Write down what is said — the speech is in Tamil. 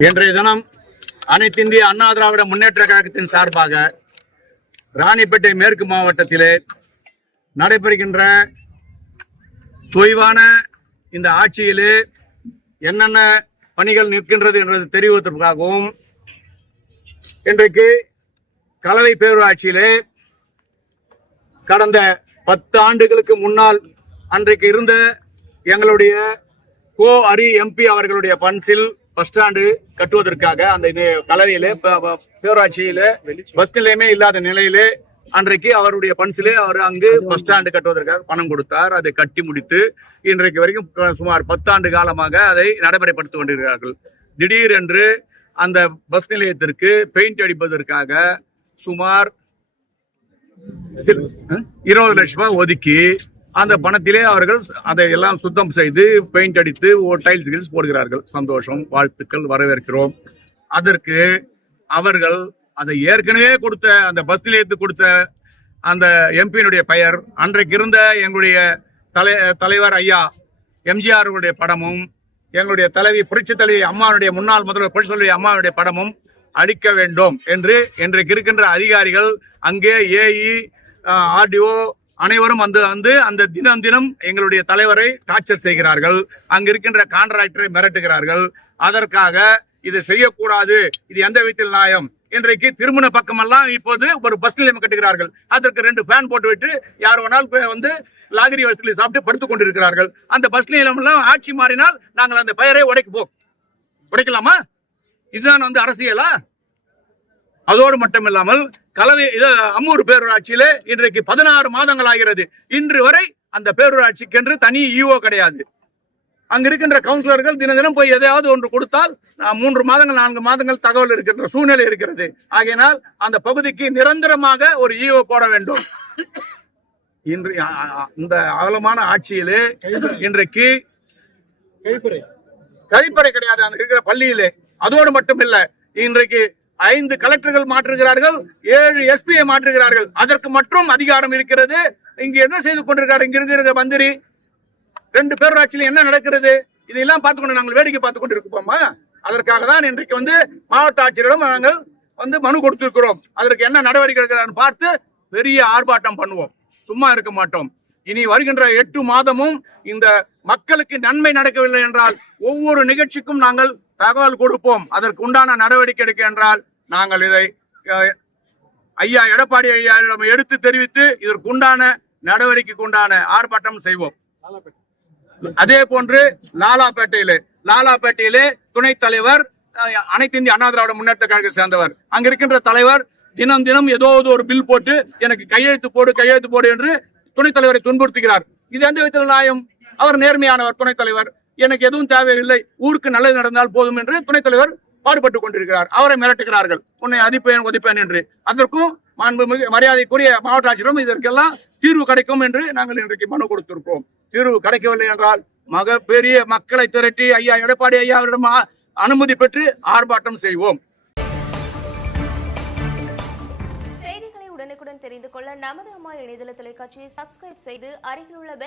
இன்றைய தினம் அனைத்து இந்திய அண்ணா திராவிட முன்னேற்ற கழகத்தின் சார்பாக ராணிப்பேட்டை மேற்கு மாவட்டத்திலே நடைபெறுகின்ற தொய்வான இந்த ஆட்சியிலே என்னென்ன பணிகள் நிற்கின்றது என்பதை தெரிவிப்பதற்காகவும் இன்றைக்கு கலவை பேரூராட்சியிலே கடந்த பத்து ஆண்டுகளுக்கு முன்னால் அன்றைக்கு இருந்த எங்களுடைய கோ அரி எம்பி அவர்களுடைய பன்சில் பஸ் ஸ்டாண்டு கட்டுவதற்காக அந்த இது கலவையிலே ப- ப- பேரூராட்சியிலே பஸ் நிலையமே இல்லாத நிலையிலே அன்றைக்கு அவருடைய பன்சிலே அவர் அங்கு பஸ் ஸ்டாண்டு கட்டுவதற்காக பணம் கொடுத்தார் அதை கட்டி முடித்து இன்றைக்கு வரைக்கும் சுமார் பத்தாண்டு காலமாக அதை நடைமுறைப்படுத்திக் கொண்டிருக்கிறார்கள் திடீரென்று அந்த பஸ் நிலையத்திற்கு பெயிண்ட் அடிப்பதற்காக சுமார்? இருபது லட்சம் ரூபாய் ஒதுக்கி அந்த பணத்திலே அவர்கள் அதை எல்லாம் சுத்தம் செய்து பெயிண்ட் அடித்து டைல்ஸ் கில்ஸ் போடுகிறார்கள். சந்தோஷம் வாழ்த்துக்கள் வரவேற்கிறோம். அதற்கு அவர்கள் அதை ஏற்கனவே கொடுத்த அந்த பஸ் நிலையத்துக்கு கொடுத்த அந்த எம்பியினுடைய பெயர் அன்றைக்கு இருந்த எங்களுடைய தலை தலைவர் ஐயா எம்ஜிஆருடைய படமும் எங்களுடைய தலைவி புரட்சி தலைவி அம்மாவுடைய முன்னாள் முதல்வர் புரட்சி தலைவி அம்மாவுடைய படமும் அளிக்க வேண்டும் என்று இன்றைக்கு இருக்கின்ற அதிகாரிகள் அங்கே ஏஇ ஆர்டிஓ அனைவரும் வந்து வந்து அந்த தினம் தினம் எங்களுடைய தலைவரை டார்ச்சர் செய்கிறார்கள். அங்க இருக்கின்ற கான்ட்ராக்டரை மிரட்டுகிறார்கள். அதற்காக இது செய்யக்கூடாது. இது எந்த வீட்டில் நியாயம்? இன்றைக்கு திருமண பக்கமெல்லாம் இப்போது ஒரு பஸ் நிலையம் கட்டுகிறார்கள். அதற்கு ரெண்டு ஃபேன் போட்டு விட்டு யார் வேணாலும் வந்து லாகிரி வசதியில் சாப்பிட்டு படுத்துக் கொண்டிருக்கிறார்கள். அந்த பஸ் நிலையம் எல்லாம் ஆட்சி மாறினால் நாங்கள் அந்த பெயரை உடைக்க உடைக்கலாமா? இதுதான் வந்து அரசியலா? அதோடு மட்டும் இல்லாமல் கலவை இது அம்மூர் பேரூராட்சியிலே இன்றைக்கு பதினாறு மாதங்கள் ஆகிறது இன்று வரை அந்த பேரூராட்சிக்கென்று தனி ஈஓ கிடையாது. அங்க இருக்கின்ற கவுன்சிலர்கள் தின தினம் போய் எதையாவது ஒன்று கொடுத்தால் மூன்று மாதங்கள் நான்கு மாதங்கள் தகவல் இருக்கின்ற சூழ்நிலை இருக்கிறது. ஆகையினால் அந்த பகுதிக்கு நிரந்தரமாக ஒரு ஈஓ போட வேண்டும். இன்று இந்த அகலமான ஆட்சியிலே இன்றைக்கு கழிப்பறை கிடையாது. அங்க இருக்கிற பள்ளியிலே. அதோடு மட்டுமில்ல இன்றைக்கு ஐந்து கலெக்டர்கள் மாற்றுகிறார்கள் ஏழு எஸ்பியை மாற்றுகிறார்கள். அதற்கு மட்டும் அதிகாரம் இருக்கிறது. இங்கு என்ன செய்து கொண்டிருக்காரு? இங்க இருக்கிற மந்திரி. ரெண்டு பேரூராட்சியில என்ன நடக்கிறது? இதையெல்லாம் பார்த்துக்கொண்டு நாங்கள் வேடிக்கை பார்த்து கொண்டு இருப்போமா அதற்காக தான் இன்றைக்கு வந்து மாவட்ட ஆட்சியரிடம் நாங்கள் வந்து மனு கொடுத்திருக்கிறோம். அதற்கு என்ன நடவடிக்கை எடுக்கிறான்னு பார்த்து பெரிய ஆர்ப்பாட்டம் பண்ணுவோம். சும்மா இருக்க மாட்டோம். இனி வருகின்ற எட்டு மாதமும் இந்த மக்களுக்கு நன்மை நடக்கவில்லை என்றால் ஒவ்வொரு நிகழ்ச்சிக்கும் நாங்கள் தகவல் கொடுப்போம். அதற்கு உண்டான நடவடிக்கை எடுக்க என்றால் நாங்கள் இதை அஹ், ஐயா எடப்பாடி ஐயாவிடம் எடுத்து தெரிவித்து இதற்கு உண்டான நடவடிக்கைக்கு உண்டான ஆர்ப்பாட்டம் செய்வோம். அதே போன்று லாலாபேட்டையிலே லாலாபேட்டையிலே துணைத் தலைவர் அனைத்து இந்திய அண்ணா திராவிட முன்னேற்ற கழகத்தை சேர்ந்தவர். அங்க இருக்கின்ற தலைவர் தினம் தினம் ஏதோ ஒரு பில் போட்டு எனக்கு கையெழுத்து போடு கையெழுத்து போடு என்று துணைத் தலைவரை துன்புறுத்துகிறார். இது எந்த விதத்தில் நியாயம்? அவர் நேர்மையானவர் துணைத் தலைவர். எனக்கு எதுவும் தேவையில்லை. ஊருக்கு நல்லது நடந்தால் போதும் என்று துணைத் தலைவர் பாடுபட்டுக் கொண்டிருக்கிறார். அவரை மிரட்டுகிறார்கள். உன்னை அதிப்பேன் ஒதிப்பேன் என்று. அதற்கும் மாண்புமிகு மரியாதைக்குரிய மாவட்ட ஆட்சியரும் இதற்கெல்லாம் தீர்வு கிடைக்கும் என்று நாங்கள் இன்றைக்கு மனு கொடுத்திருக்கோம் தீர்வு கிடைக்கவில்லை என்றால் மக பெரிய மக்களை திரட்டி ஐயா எடப்பாடி ஐயா அவரிடம் அனுமதி பெற்று ஆர்ப்பாட்டம் செய்வோம். செய்திகளை உடனுக்குடன் தெரிந்து கொள்ள நமது அம்மா இணையதள தொலைக்காட்சியை சப்ஸ்கிரைப் செய்து அருகில் உள்ள பெல்